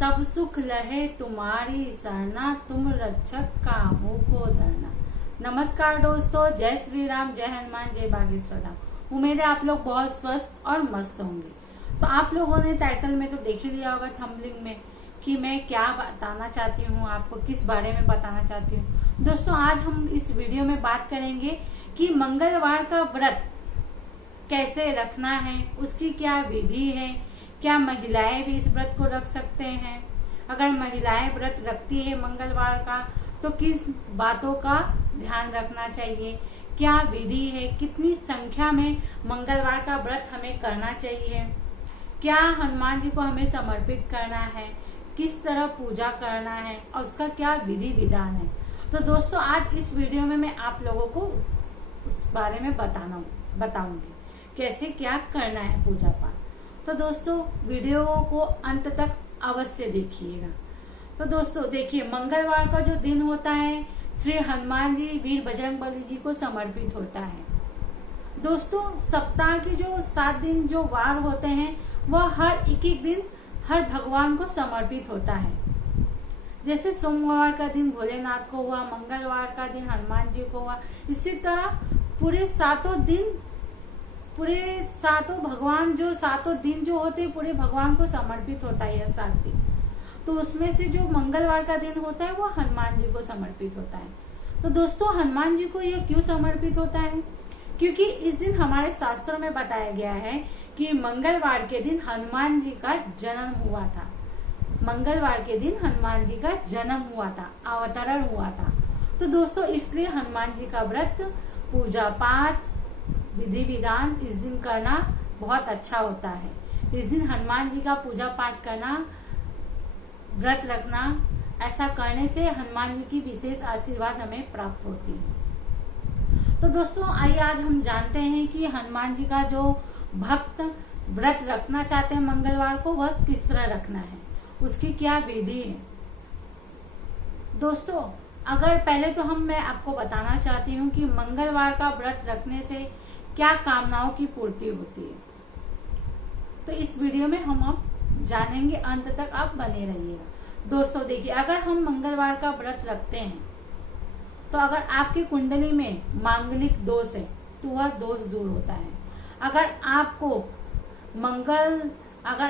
सब सुख लहे तुम्हारी सरना, तुम रक्षक काहू को डरना। नमस्कार दोस्तों, जय श्री राम, जय हनुमान, जय बागेश्वर राम। उम्मीद है आप लोग बहुत स्वस्थ और मस्त होंगे। तो आप लोगों ने टाइटल में तो देख ही लिया होगा, थंबनेल में, कि मैं क्या बताना चाहती हूँ, आपको किस बारे में बताना चाहती हूँ। दोस्तों, आज हम इस वीडियो में बात करेंगे कि मंगलवार का व्रत कैसे रखना है, उसकी क्या विधि है, क्या महिलाएं भी इस व्रत को रख सकते हैं, अगर महिलाएं व्रत रखती है मंगलवार का तो किस बातों का ध्यान रखना चाहिए, क्या विधि है, कितनी संख्या में मंगलवार का व्रत हमें करना चाहिए, क्या हनुमान जी को हमें समर्पित करना है, किस तरह पूजा करना है और उसका क्या विधि विधान है। तो दोस्तों, आज इस वीडियो में मैं आप लोगों को उस बारे में बताऊंगी कैसे क्या करना है पूजा पाठ। तो दोस्तों, वीडियो को अंत तक अवश्य देखिएगा। तो दोस्तों देखिए, मंगलवार का जो दिन होता है श्री हनुमान जी, वीर बजरंगबली जी को समर्पित होता है। दोस्तों, सप्ताह के जो 7 दिन जो वार होते हैं वह हर एक दिन हर भगवान को समर्पित होता है। जैसे सोमवार का दिन भोलेनाथ को हुआ, मंगलवार का दिन हनुमान जी को हुआ, इसी तरह पूरे 7 भगवान जो 7 दिन जो होते हैं पूरे भगवान को समर्पित होता है यह 7 दिन। तो उसमें से जो मंगलवार का दिन होता है वो हनुमान जी को समर्पित होता है। तो दोस्तों, हनुमान जी को यह क्यों समर्पित होता है? क्योंकि इस दिन हमारे शास्त्रों में बताया गया है कि मंगलवार के दिन हनुमान जी का जन्म हुआ था। मंगलवार के दिन हनुमान जी का जन्म हुआ था, अवतरण हुआ था। तो दोस्तों, इसलिए हनुमान जी का व्रत, पूजा पाठ, विधि विधान इस दिन करना बहुत अच्छा होता है। इस दिन हनुमान जी का पूजा पाठ करना, व्रत रखना, ऐसा करने से हनुमान जी की विशेष आशीर्वाद हमें प्राप्त होती है। तो दोस्तों, आइए आज हम जानते हैं कि हनुमान जी का जो भक्त व्रत रखना चाहते हैं मंगलवार को, वह किस तरह रखना है, उसकी क्या विधि है। दोस्तों, अगर पहले तो मैं आपको बताना चाहती हूँ कि मंगलवार का व्रत रखने से क्या कामनाओं की पूर्ति होती है। तो इस वीडियो में हम अब जानेंगे, अंत तक आप बने रहिएगा। दोस्तों देखिए, अगर हम मंगलवार का व्रत रखते हैं तो अगर आपकी कुंडली में मांगलिक दोष है तो वह दोष दूर होता है। अगर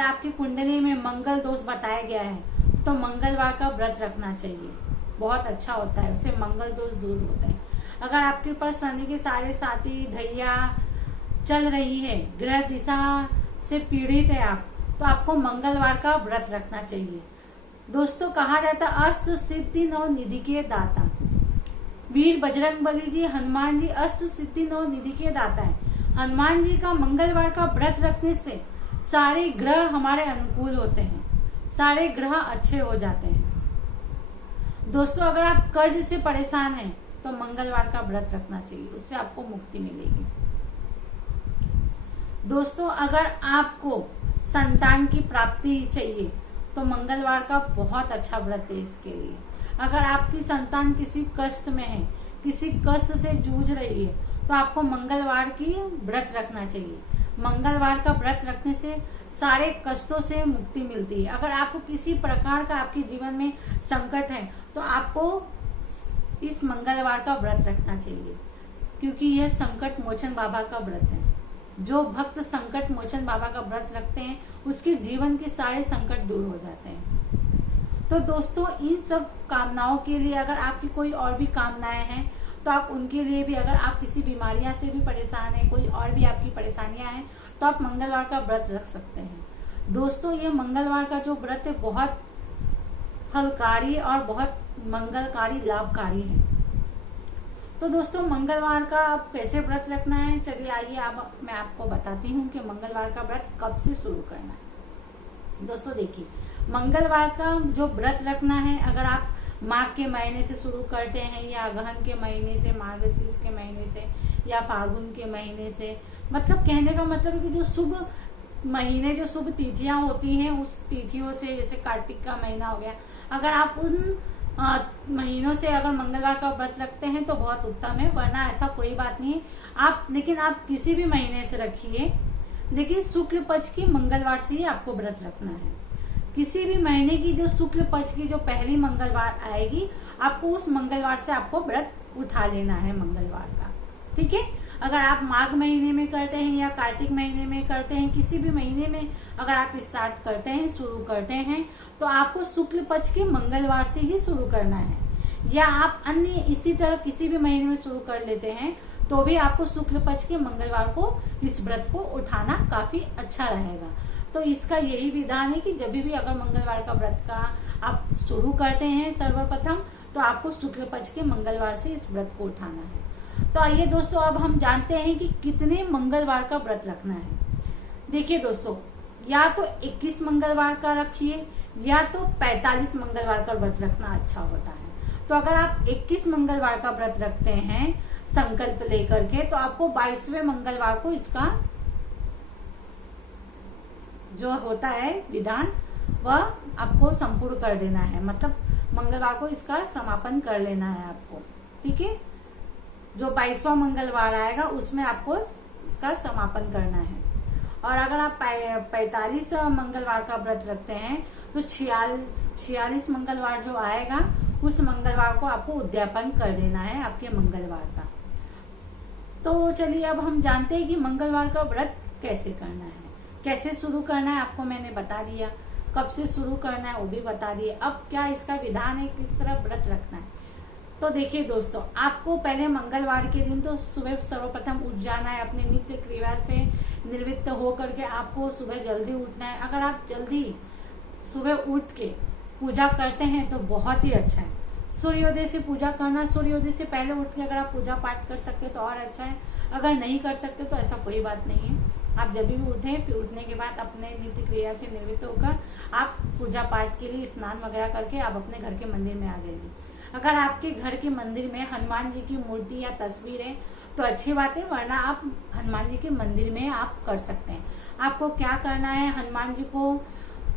आपकी कुंडली में मंगल दोष बताया गया है तो मंगलवार का व्रत रखना चाहिए, बहुत अच्छा होता है, उससे मंगल दोष दूर होते हैं। अगर आपके पास शनि के साढ़े साथी धैया चल रही है, ग्रह दिशा से पीड़ित है आप, तो आपको मंगलवार का व्रत रखना चाहिए। दोस्तों, कहा जाता अष्ट सिद्धि नौ निधि के दाता, वीर बजरंगबली जी हनुमान जी अष्ट सिद्धि नौ निधि के दाता है। हनुमान जी का मंगलवार का व्रत रखने से सारे ग्रह हमारे अनुकूल होते हैं, सारे ग्रह अच्छे हो जाते हैं। दोस्तों, अगर आप कर्ज से परेशान हैं तो मंगलवार का व्रत रखना चाहिए, उससे आपको मुक्ति मिलेगी। दोस्तों, अगर आपको संतान की प्राप्ति चाहिए तो मंगलवार का बहुत अच्छा व्रत है इसके लिए। अगर आपकी संतान किसी कष्ट में है, किसी कष्ट से जूझ रही है, तो आपको मंगलवार की व्रत रखना चाहिए। मंगलवार का व्रत रखने से सारे कष्टों से मुक्ति मिलती है। अगर आपको किसी प्रकार का आपके जीवन में संकट है तो आपको इस मंगलवार का व्रत रखना चाहिए, क्योंकि यह संकट मोचन बाबा का व्रत है। जो भक्त संकट मोचन बाबा का व्रत रखते हैं उसके जीवन के सारे संकट दूर हो जाते हैं। तो दोस्तों, इन सब कामनाओं के लिए, अगर आपकी कोई और भी कामनाएं हैं तो आप उनके लिए भी, अगर आप किसी बीमारियां से भी परेशान हैं, कोई और भी आपकी परेशानियां हैं, तो आप मंगलवार का व्रत रख सकते हैं। दोस्तों, ये मंगलवार का जो व्रत है बहुत फलकारी और बहुत मंगलकारी, लाभकारी है। तो दोस्तों, मंगलवार का आप कैसे व्रत रखना है, चलिए आइए अब मैं आपको बताती हूँ कि मंगलवार का व्रत कब से शुरू करना है। दोस्तों देखिए, मंगलवार का जो व्रत रखना है, अगर आप माघ के महीने से शुरू करते हैं, या अगहन के महीने से, मार्गशीर्ष के महीने से, या फागुन के महीने से, मतलब कहने का मतलब है कि जो शुभ महीने, जो शुभ तिथियां होती हैं उस तिथियों से, जैसे कार्तिक का महीना हो गया, अगर आप उन महीनों से अगर मंगलवार का व्रत रखते हैं तो बहुत उत्तम है, वरना ऐसा कोई बात नहीं है। लेकिन आप किसी भी महीने से रखिए, लेकिन शुक्ल पक्ष की मंगलवार से ही आपको व्रत रखना है। किसी भी महीने की जो शुक्ल पक्ष की जो पहली मंगलवार आएगी, आपको उस मंगलवार से आपको व्रत उठा लेना है मंगलवार का। ठीक है। अगर आप माघ महीने में करते हैं या कार्तिक महीने में करते हैं, किसी भी महीने में अगर आप स्टार्ट करते हैं, शुरू करते हैं, तो आपको शुक्ल पक्ष के मंगलवार से ही शुरू करना है। या आप अन्य इसी तरह किसी भी महीने में शुरू कर लेते हैं तो भी आपको शुक्ल पक्ष के मंगलवार को इस व्रत को उठाना काफी अच्छा रहेगा। तो इसका यही विधान है कि जब भी अगर मंगलवार का व्रत का आप शुरू करते हैं सर्वप्रथम, तो आपको शुक्ल पक्ष के मंगलवार से इस व्रत को उठाना है। तो आइए दोस्तों, अब हम जानते हैं कि कितने मंगलवार का व्रत रखना है। देखिए दोस्तों, या तो 21 मंगलवार का रखिए या तो 45 मंगलवार का व्रत रखना अच्छा होता है। तो अगर आप 21 मंगलवार का व्रत रखते हैं संकल्प लेकर के, तो आपको 22वें मंगलवार को इसका जो होता है विधान वह आपको संपूर्ण कर देना है, मतलब मंगलवार को इसका समापन कर लेना है आपको। ठीक है। जो 22वां मंगलवार आएगा उसमें आपको इसका समापन करना है। और अगर आप 45 मंगलवार का व्रत रखते हैं तो 46 मंगलवार जो आएगा उस मंगलवार को आपको उद्यापन कर देना है आपके मंगलवार का। तो चलिए अब हम जानते हैं कि मंगलवार का व्रत कैसे करना है, कैसे शुरू करना है। आपको मैंने बता दिया, कब से शुरू करना है वो भी बता दिए। अब क्या इसका विधान है, किस तरह व्रत रखना है। तो देखिए दोस्तों, आपको पहले मंगलवार के दिन तो सुबह सर्वप्रथम उठ जाना है, अपने नित्य क्रिया से निवृत्त होकर के आपको सुबह जल्दी उठना है। अगर आप जल्दी सुबह उठ के पूजा करते हैं तो बहुत ही अच्छा है। सूर्योदय से पूजा करना, सूर्योदय से पहले उठ के अगर आप पूजा पाठ कर सकते तो और अच्छा है। अगर नहीं कर सकते तो ऐसा कोई बात नहीं है, आप जब भी उठें फिर उठने के बाद अपने नित्य क्रिया से निवृत्त होकर आप पूजा पाठ के लिए स्नान वगैरह करके आप अपने घर के मंदिर में आ जाइए। अगर आपके घर के मंदिर में हनुमान जी की मूर्ति या तस्वीर है तो अच्छी बात है, वरना आप हनुमान जी के मंदिर में आप कर सकते हैं। आपको क्या करना है, हनुमान जी को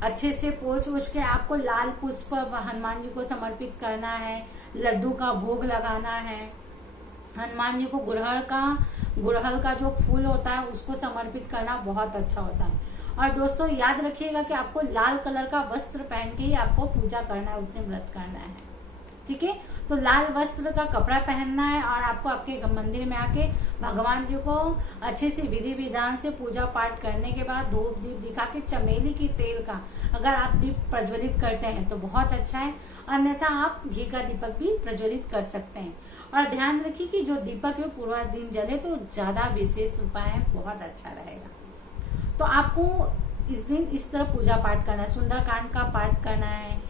अच्छे से पोंछ ओछ के आपको लाल पुष्प हनुमान जी को समर्पित करना है, लड्डू का भोग लगाना है, हनुमान जी को गुड़हल का जो फूल होता है उसको समर्पित करना बहुत अच्छा होता है। और दोस्तों याद रखिएगा कि आपको लाल कलर का वस्त्र पहन के ही आपको पूजा करना है, उसमें व्रत करना है। ठीक है। तो लाल वस्त्र का कपड़ा पहनना है और आपको आपके मंदिर में आके भगवान जी को अच्छे से विधि विधान से पूजा पाठ करने के बाद धूप दीप दिखा के चमेली की तेल का अगर आप दीप प्रज्वलित करते हैं तो बहुत अच्छा है, अन्यथा आप घी का दीपक भी प्रज्वलित कर सकते हैं। और ध्यान रखिए कि जो दीपक है पूरा दिन जले तो ज्यादा विशेष उपाय है, बहुत अच्छा रहेगा। तो आपको इस दिन इस तरह पूजा पाठ करना है, सुंदरकांड का पाठ करना है।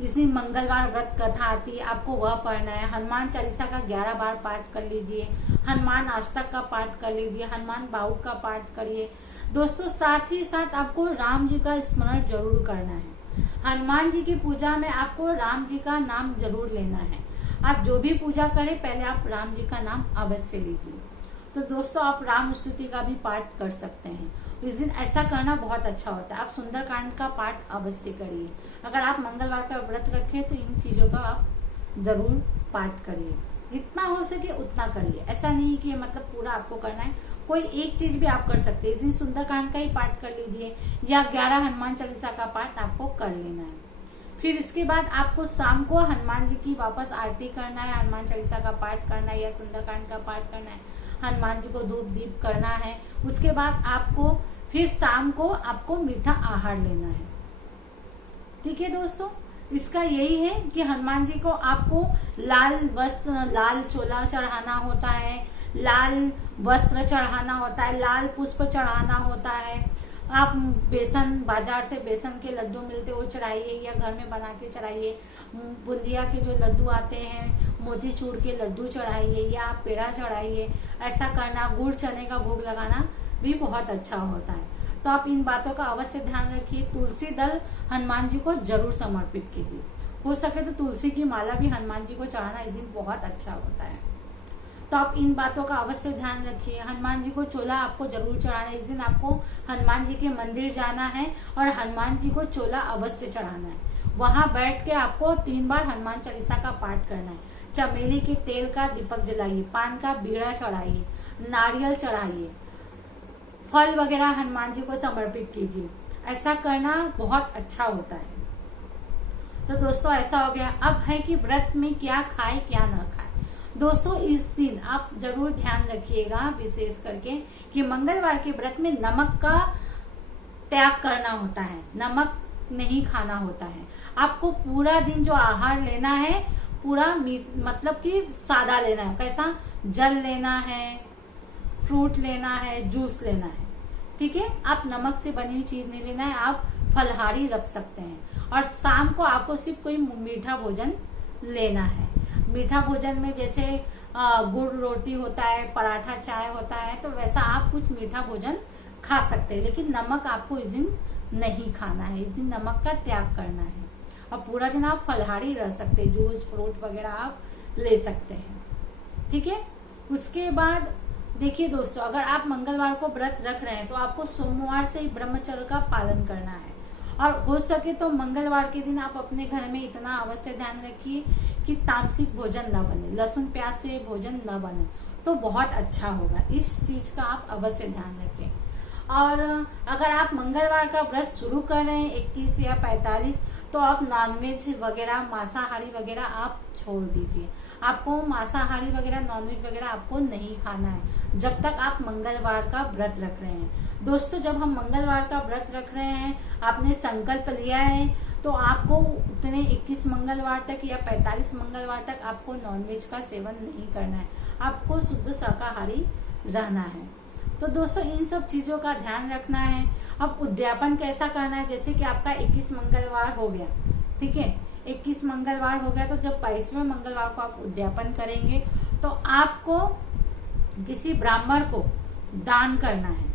इस दिन मंगलवार व्रत कथा आती है, आपको वह पढ़ना है। हनुमान चालीसा का 11 बार पाठ कर लीजिए, हनुमान अष्टक का पाठ कर लीजिए, हनुमान बाहुक का पाठ करिए। दोस्तों साथ ही साथ आपको राम जी का स्मरण जरूर करना है। हनुमान जी की पूजा में आपको राम जी का नाम जरूर लेना है। आप जो भी पूजा करें पहले आप राम जी का नाम अवश्य लीजिए। तो दोस्तों आप राम स्तुति का भी पाठ कर सकते हैं। इस दिन ऐसा करना बहुत अच्छा होता है। आप सुंदरकांड का पाठ अवश्य करिए। अगर आप मंगलवार का व्रत रखें तो इन चीजों का आप जरूर पाठ करिए, जितना हो सके उतना करिए। ऐसा नहीं कि मतलब पूरा आपको करना है, कोई एक चीज भी आप कर सकते हैं। इस दिन सुंदरकांड का ही पाठ कर लीजिए या 11 हनुमान चालीसा का पाठ आपको कर लेना है। फिर इसके बाद आपको शाम को हनुमान जी की वापस आरती करना है, हनुमान चालीसा का पाठ करना है या सुंदरकांड का पाठ करना है, हनुमान जी को धूप दीप करना है। उसके बाद आपको फिर शाम को आपको मीठा आहार लेना है। ठीक है दोस्तों, इसका यही है कि हनुमान जी को आपको लाल वस्त्र, लाल चोला चढ़ाना होता है, लाल वस्त्र चढ़ाना होता है, लाल पुष्प चढ़ाना होता है। आप बेसन, बाजार से बेसन के लड्डू मिलते वो चढ़ाइए या घर में बना के चढ़ाइए। बूंदिया के जो लड्डू आते हैं, मोतीचूर के लड्डू चढ़ाइए या आप पेड़ा चढ़ाइए। ऐसा करना, गुड़ चने का भोग लगाना भी बहुत अच्छा होता है। तो आप इन बातों का अवश्य ध्यान रखिए। तुलसी दल हनुमान जी को जरूर समर्पित कीजिए। हो सके तो तुलसी की माला भी हनुमान जी को चढ़ाना इस दिन बहुत अच्छा होता है। तो आप इन बातों का अवश्य ध्यान रखिए। हनुमान जी को चोला आपको जरूर चढ़ाना है। इस दिन आपको हनुमान जी के मंदिर जाना है और हनुमान जी को चोला अवश्य चढ़ाना है। वहां बैठ के आपको 3 बार हनुमान चालीसा का पाठ करना है। चमेली के तेल का दीपक जलाइए, पान का बीड़ा चढ़ाइए, नारियल चढ़ाइए, फल वगैरह हनुमान जी को समर्पित कीजिए। ऐसा करना बहुत अच्छा होता है। तो दोस्तों ऐसा हो गया। अब है कि व्रत में क्या खाए क्या न खाए। दोस्तों इस दिन आप जरूर ध्यान रखिएगा विशेष करके कि मंगलवार के व्रत में नमक का त्याग करना होता है, नमक नहीं खाना होता है। आपको पूरा दिन जो आहार लेना है पूरा मतलब कि सादा लेना है। कैसा? जल लेना है, फ्रूट लेना है, जूस लेना है, ठीक है। आप नमक से बनी हुई चीज नहीं लेना है, आप फलहारी रख सकते हैं। और शाम को आपको सिर्फ कोई मीठा भोजन लेना है। मीठा भोजन में जैसे गुड़ रोटी होता है, पराठा चाय होता है, तो वैसा आप कुछ मीठा भोजन खा सकते हैं, लेकिन नमक आपको इस दिन नहीं खाना है। इस दिन नमक का त्याग करना है। और पूरा दिन आप फलहारी रह सकते हैं, जूस फ्रूट वगैरह आप ले सकते हैं, ठीक है। उसके बाद देखिए दोस्तों, अगर आप मंगलवार को व्रत रख रहे हैं तो आपको सोमवार से ही ब्रह्मचर्य का पालन करना है। और हो सके तो मंगलवार के दिन आप अपने घर में इतना अवश्य ध्यान रखिए कि तामसिक भोजन न बने, लहसुन प्याज से भोजन न बने, तो बहुत अच्छा होगा। इस चीज का आप अवश्य ध्यान रखें। और अगर आप मंगलवार का व्रत शुरू कर रहे हैं 21 या 45, तो आप नॉनवेज वगैरह मांसाहारी वगैरह आप छोड़ दीजिए। आपको मांसाहारी वगैरह नॉनवेज वगैरह आपको नहीं खाना है जब तक आप मंगलवार का व्रत रख रहे हैं। दोस्तों जब हम मंगलवार का व्रत रख रहे हैं, आपने संकल्प लिया है, तो आपको उतने 21 मंगलवार तक या 45 मंगलवार तक आपको नॉनवेज का सेवन नहीं करना है। आपको शुद्ध शाकाहारी रहना है। तो दोस्तों इन सब चीजों का ध्यान रखना है। अब उद्यापन कैसा करना है, जैसे कि आपका 21 मंगलवार हो गया, ठीक है, 21 मंगलवार हो गया, तो जब 22वें मंगलवार को आप उद्यापन करेंगे तो आपको किसी ब्राह्मण को दान करना है,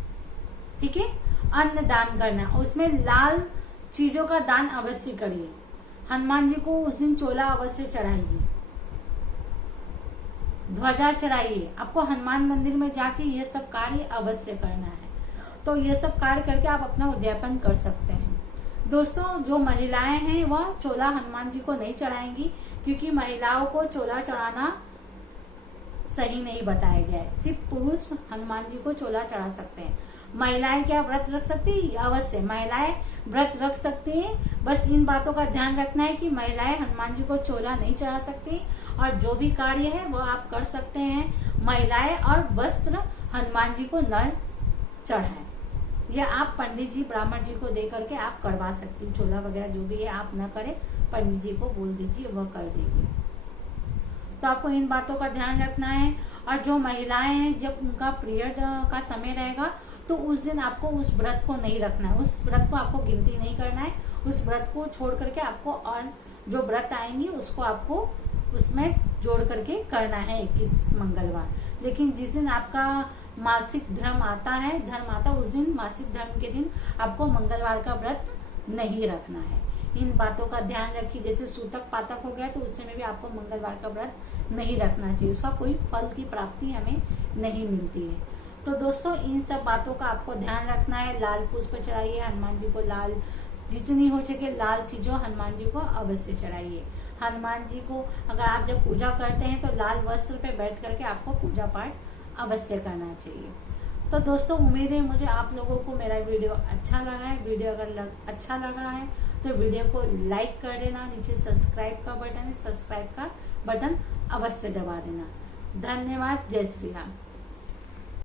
ठीक है, अन्न दान करना है। उसमें लाल चीजों का दान अवश्य करिए। हनुमान जी को उस दिन चोला अवश्य चढ़ाइए, ध्वजा चढ़ाइए। आपको हनुमान मंदिर में जाके ये सब कार्य अवश्य करना है। तो ये सब कार्य करके आप अपना उद्यापन कर सकते हैं। दोस्तों जो महिलाएं हैं वह चोला हनुमान जी को नहीं चढ़ाएंगी, क्योंकि महिलाओं को चोला चढ़ाना सही नहीं बताया गया है। सिर्फ पुरुष हनुमान जी को चोला चढ़ा सकते हैं। महिलाएं क्या व्रत रख सकती है? अवश्य महिलाएं व्रत रख सकती हैं। बस इन बातों का ध्यान रखना है कि महिलाएं हनुमान जी को चोला नहीं चढ़ा सकती, और जो भी कार्य है वो आप कर सकते हैं महिलाएं, और वस्त्र हनुमान जी को न चढ़ाएं। या आप पंडित जी ब्राह्मण जी को दे करके आप करवा सकती, चोला वगैरह जो भी है आप न करें, पंडित जी को बोल दीजिए, वह कर देंगे। तो आपको इन बातों का ध्यान रखना है। और जो महिलाएं हैं जब उनका पीरियड का समय रहेगा तो उस दिन आपको उस व्रत को नहीं रखना है, उस व्रत को आपको गिनती नहीं करना है। उस व्रत को छोड़ करके आपको और जो व्रत आएंगे उसको आपको उसमें जोड़ करके करना है 21 मंगलवार। लेकिन जिस दिन आपका मासिक धर्म आता है, उस दिन मासिक धर्म के दिन आपको मंगलवार का व्रत नहीं रखना है। इन बातों का ध्यान रखिए। जैसे सूतक पातक हो गया तो उस समय भी आपको मंगलवार का व्रत नहीं रखना चाहिए, उसका कोई फल की प्राप्ति हमें नहीं मिलती है। तो दोस्तों इन सब बातों का आपको ध्यान रखना है। लाल पुष्प चढ़ाइए हनुमान जी को, लाल जितनी हो सके लाल चीजों हनुमान जी को अवश्य चढ़ाइए। हनुमान जी को अगर आप जब पूजा करते हैं तो लाल वस्त्र पे बैठ करके आपको पूजा पाठ अवश्य करना चाहिए। तो दोस्तों उम्मीद है मुझे आप लोगों को मेरा वीडियो अच्छा लगा है। वीडियो अगर अच्छा लगा है तो वीडियो को लाइक कर देना, नीचे सब्सक्राइब का बटन है, सब्सक्राइब का बटन अवश्य दबा देना। धन्यवाद। जय श्री राम।